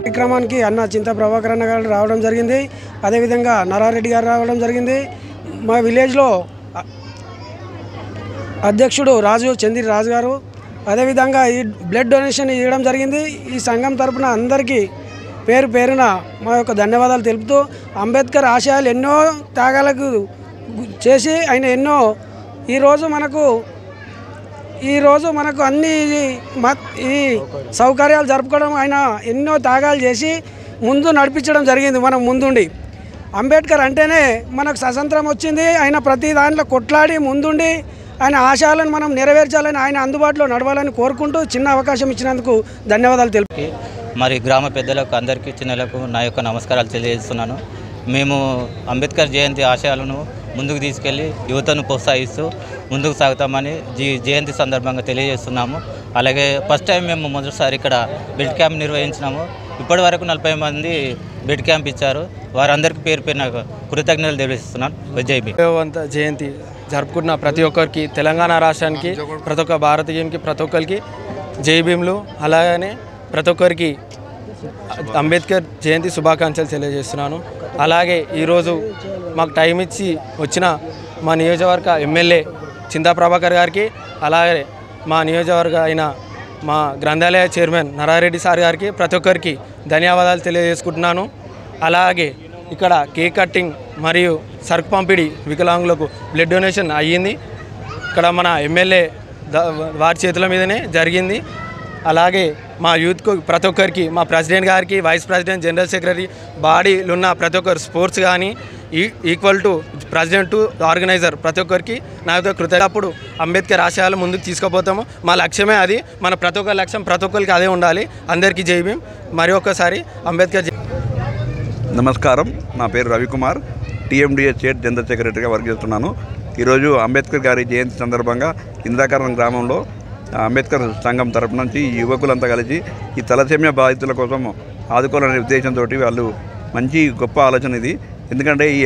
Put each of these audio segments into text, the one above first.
కార్యక్రమానికి అన్న చింతా ప్రభాకర్ అన్న గారు రావడం జరిగింది. అదేవిధంగా నరారెడ్డి గారు రావడం జరిగింది. మా విలేజ్లో అధ్యక్షుడు చంద్రి రాజు గారు, అదేవిధంగా ఈ బ్లడ్ డొనేషన్ ఇవ్వడం జరిగింది. ఈ సంఘం తరపున అందరికీ పేరు పేరున మా యొక్క ధన్యవాదాలు తెలుపుతూ, అంబేద్కర్ ఆశయాలు ఎన్నో త్యాగాలకు చేసి ఆయన ఎన్నో ఈరోజు మనకు అన్ని ఈ సౌకర్యాలు జరుపుకోవడం, ఆయన ఎన్నో త్యాగాలు చేసి ముందు నడిపించడం జరిగింది. మనం ముందుండి అంబేద్కర్ అంటేనే మనకు స్వతంత్రం వచ్చింది. ఆయన ప్రతి దాంట్లో కొట్లాడి ముందుండి ఆయన ఆశయాలను మనం నెరవేర్చాలని, ఆయన అందుబాటులో నడవాలని కోరుకుంటూ చిన్న అవకాశం ఇచ్చినందుకు ధన్యవాదాలు తెలుపు. మరి గ్రామ పెద్దలకు అందరికీ చిన్నలకు నా యొక్క నమస్కారాలు తెలియజేస్తున్నాను. మేము అంబేద్కర్ జయంతి ఆశయాలను ముందుకు తీసుకెళ్ళి యువతను ప్రోత్సహిస్తూ ముందుకు సాగుతామని జయంతి సందర్భంగా తెలియజేస్తున్నాము. అలాగే ఫస్ట్ టైం మేము మొదటిసారి ఇక్కడ బెడ్ క్యాంప్ నిర్వహించినాము. ఇప్పటి వరకు 40 మంది బెడ్ క్యాంప్ ఇచ్చారు. వారందరికీ పేరు పేరున కృతజ్ఞతలు తెలియజేస్తున్నాను. జై భీమ్. జయంతి జరుపుకున్న ప్రతి ఒక్కరికి, తెలంగాణ రాష్ట్రానికి, ప్రతి ఒక్క భారతీయునికి, ప్రతి ఒక్కరికి జై భీమ్లు. అలాగనే ప్రతి ఒక్కరికి అంబేద్కర్ జయంతి శుభాకాంక్షలు తెలియజేస్తున్నాను. అలాగే ఈరోజు మాకు టైం ఇచ్చి వచ్చిన మా నియోజకవర్గ ఎమ్మెల్యే చింతా ప్రభాకర్ గారికి, అలాగే మా నియోజకవర్గ అయిన మా గ్రంథాలయ చైర్మన్ నరారెడ్డి సార్ గారికి, ప్రతి ఒక్కరికి ధన్యవాదాలు తెలియజేసుకుంటున్నాను. అలాగే ఇక్కడ కేక్ కటింగ్ మరియు సరుకు పంపిణీ వికలాంగులకు బ్లడ్ డొనేషన్ అయ్యింది. ఇక్కడ మన ఎమ్మెల్యే వారి చేతుల మీదనే జరిగింది. అలాగే మా యూత్కు ప్రతి ఒక్కరికి, మా ప్రెసిడెంట్ గారికి, వైస్ ప్రెసిడెంట్, జనరల్ సెక్రటరీ, బాడీలు ఉన్న ప్రతి ఒక్కరు, స్పోర్ట్స్ కానీ equal to president to organiser, ప్రతి ఒక్కరికి నా యొక్క కృతజ్ఞతలు. అంబేద్కర్ ఆశయాలు ముందుకు తీసుకుపోతాము. మా లక్ష్యమే అది. మన ప్రతి ఒక్క లక్ష్యం ప్రతి ఒక్కరికి అదే ఉండాలి. అందరికీ జై భీమ్. మరి ఒక్కసారి అంబేద్కర్. నమస్కారం, నా పేరు రవికుమార్, టీఎండిఏ స్టేట్ జనరల్ సెక్రటరీగా వర్క్ చేస్తున్నాను. ఈరోజు అంబేద్కర్ గారి జయంతి సందర్భంగా ఇంద్రాకరణం గ్రామంలో అంబేద్కర్ సంఘం తరపు నుంచి యువకులంతా కలిసి ఈ తలసేమియా బాధితుల కోసం ఆదుకోవాలనే ఉద్దేశంతో వాళ్ళు మంచి గొప్ప ఆలోచన ఇది. ఎందుకంటే ఈ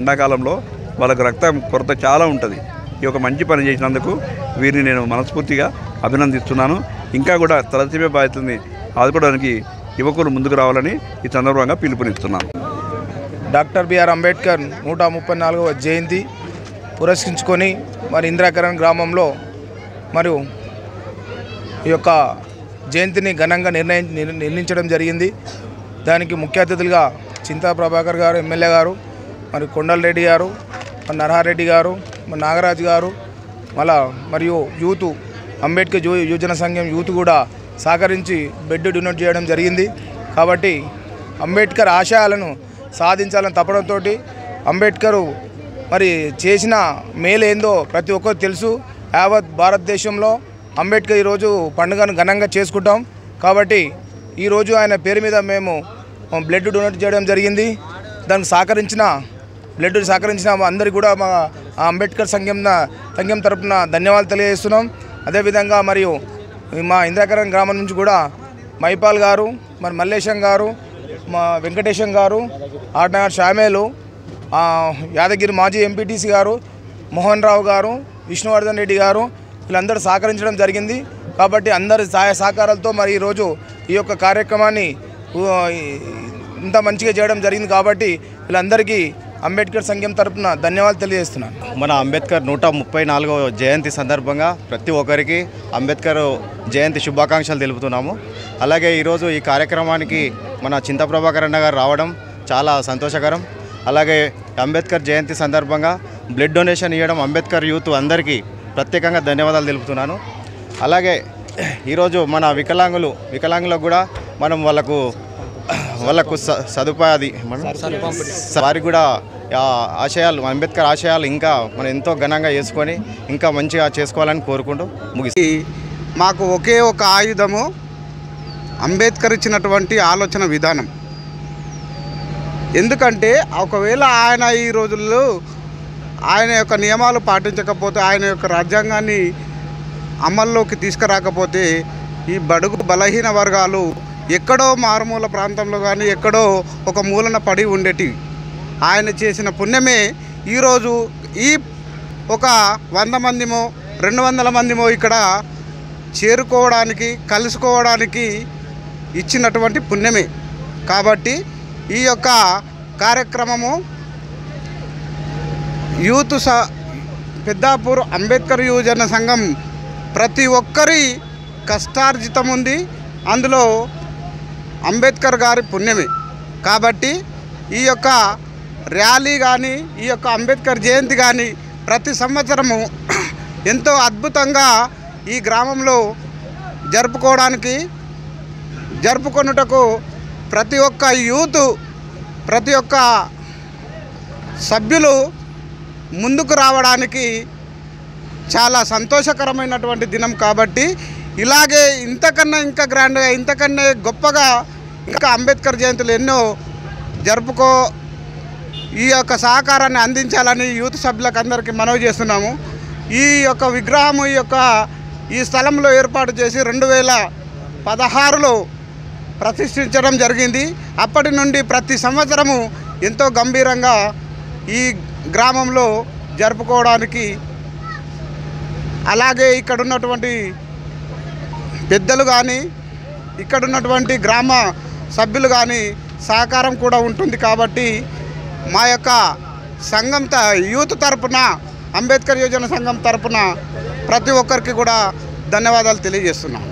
ఎండాకాలంలో వాళ్ళకు రక్తం కొరత చాలా ఉంటుంది. ఈ ఒక మంచి పని చేసినందుకు వీరిని నేను మనస్ఫూర్తిగా అభినందిస్తున్నాను. ఇంకా కూడా తలసేమియా బాధితుల్ని ఆదుకోవడానికి యువకులు ముందుకు రావాలని ఈ సందర్భంగా పిలుపునిస్తున్నాను. డాక్టర్ బిఆర్ అంబేద్కర్ 134వ జయంతి పురస్కరించుకొని మరి ఇంద్రాకరణ్ గ్రామంలో మరియు ఈ యొక్క జయంతిని ఘనంగా నిర్ణయించడం జరిగింది. దానికి ముఖ్య అతిథులుగా చింతా ప్రభాకర్ గారు, ఎమ్మెల్యే గారు, మరి కొండలరెడ్డి గారు, మరి నరహారెడ్డి గారు, మరి నాగరాజు గారు, మరియు యూత్ అంబేద్కర్ యువజన సంఘం యూత్ కూడా సహకరించి బెడ్ డొనేట్ చేయడం జరిగింది. కాబట్టి అంబేద్కర్ ఆశయాలను సాధించాలని తప్పడంతో అంబేద్కర్ మరి చేసిన మేలు ఏందో ప్రతి ఒక్కరు తెలుసు. యావత్ భారతదేశంలో అంబేద్కర్ ఈరోజు పండుగను ఘనంగా చేసుకుంటాం. కాబట్టి ఈరోజు ఆయన పేరు మీద మేము బ్లడ్ డొనేట్ చేయడం జరిగింది. దానికి సహకరించిన అందరికీ కూడా మా అంబేద్కర్ సంఘం తరపున ధన్యవాదాలు తెలియజేస్తున్నాం. అదేవిధంగా మరియు మా ఇంద్రాకరణ్ గ్రామం నుంచి కూడా మైపాల్ గారు, మరి మల్లేశం గారు, మా వెంకటేశం గారు, ఆర్నగర్ షామేలు, యాదగిరి మాజీ ఎంపీటీసీ గారు, మోహన్ రావు గారు, విష్ణువర్ధన్ రెడ్డి గారు, వీళ్ళందరూ సహకరించడం జరిగింది. కాబట్టి అందరి సహాయ సహకారాలతో మరి ఈరోజు ఈ యొక్క కార్యక్రమాన్ని ఇంత మంచిగా చేయడం జరిగింది. కాబట్టి వీళ్ళందరికీ అంబేద్కర్ సంఘం తరపున ధన్యవాదాలు తెలియజేస్తున్నాను. మన అంబేద్కర్ 134వ జయంతి సందర్భంగా ప్రతి ఒక్కరికి అంబేద్కర్ జయంతి శుభాకాంక్షలు తెలుపుతున్నాము. అలాగే ఈరోజు ఈ కార్యక్రమానికి మన చింతా ప్రభాకర్ అన్న గారు రావడం చాలా సంతోషకరం. అలాగే అంబేద్కర్ జయంతి సందర్భంగా బ్లడ్ డొనేషన్ ఇవ్వడం అంబేద్కర్ యూత్ అందరికీ ప్రత్యేకంగా ధన్యవాదాలు తెలుపుతున్నాను. అలాగే ఈరోజు మన వికలాంగులకు కూడా మనం వాళ్ళకు సదుపాయాది వారికి కూడా ఆశయాలు, అంబేద్కర్ ఆశయాలు ఇంకా మనం ఎంతో ఘనంగా చేసుకొని ఇంకా మంచిగా చేసుకోవాలని కోరుకుంటూ ముగిసి. మాకు ఒకే ఒక ఆయుధము అంబేద్కర్ ఇచ్చినటువంటి ఆలోచన విధానం. ఎందుకంటే ఒకవేళ ఆయన ఈ రోజుల్లో ఆయన యొక్క నియమాలు పాటించకపోతే, ఆయన యొక్క రాజ్యాంగాన్ని అమల్లోకి తీసుకురాకపోతే ఈ బడుగు బలహీన వర్గాలు ఎక్కడో మారుమూల ప్రాంతంలో కానీ ఎక్కడో ఒక మూలన పడి ఉండేటివి. ఆయన చేసిన పుణ్యమే ఈరోజు ఈ ఒక 100 మందిమో 200 మందిమో ఇక్కడ చేరుకోవడానికి, కలుసుకోవడానికి ఇచ్చినటువంటి పుణ్యమే. కాబట్టి ఈ యొక్క కార్యక్రమము యూత్ పెద్దాపూర్ అంబేద్కర్ యువజన సంఘం ప్రతి ఒక్కరి కష్టార్జితం ఉంది, అందులో అంబేద్కర్ గారి పుణ్యమే. కాబట్టి ఈ యొక్క ర్యాలీ కానీ ఈ యొక్క అంబేద్కర్ జయంతి కానీ ప్రతి సంవత్సరము ఎంతో అద్భుతంగా ఈ గ్రామంలో జరుపుకొనుటకు ప్రతి ఒక్క యూత్ ప్రతి ఒక్క సభ్యులు ముందుకు రావడానికి చాలా సంతోషకరమైనటువంటి దినం. కాబట్టి ఇలాగే ఇంతకన్నా ఇంకా గ్రాండ్గా ఇంతకన్నా గొప్పగా ఇంకా అంబేద్కర్ జయంతులు ఎన్నో ఈ యొక్క సహకారాన్ని అందించాలని యూత్ సభ్యులకు అందరికీ మనవి చేస్తున్నాము. ఈ యొక్క విగ్రహము ఈ స్థలంలో ఏర్పాటు చేసి 2016లో ప్రతిష్ఠించడం జరిగింది. అప్పటి నుండి ప్రతి సంవత్సరము ఎంతో గంభీరంగా ఈ గ్రామంలో జరుపుకోవడానికి, అలాగే ఇక్కడ ఉన్నటువంటి పెద్దలు కానీ ఇక్కడ ఉన్నటువంటి గ్రామ సభ్యులు కానీ సహకారం కూడా ఉంటుంది. కాబట్టి మా యొక్క సంఘం యూత్ తరపున అంబేద్కర్ యువజన సంఘం తరపున ప్రతి ఒక్కరికి కూడా ధన్యవాదాలు తెలియజేస్తున్నాం.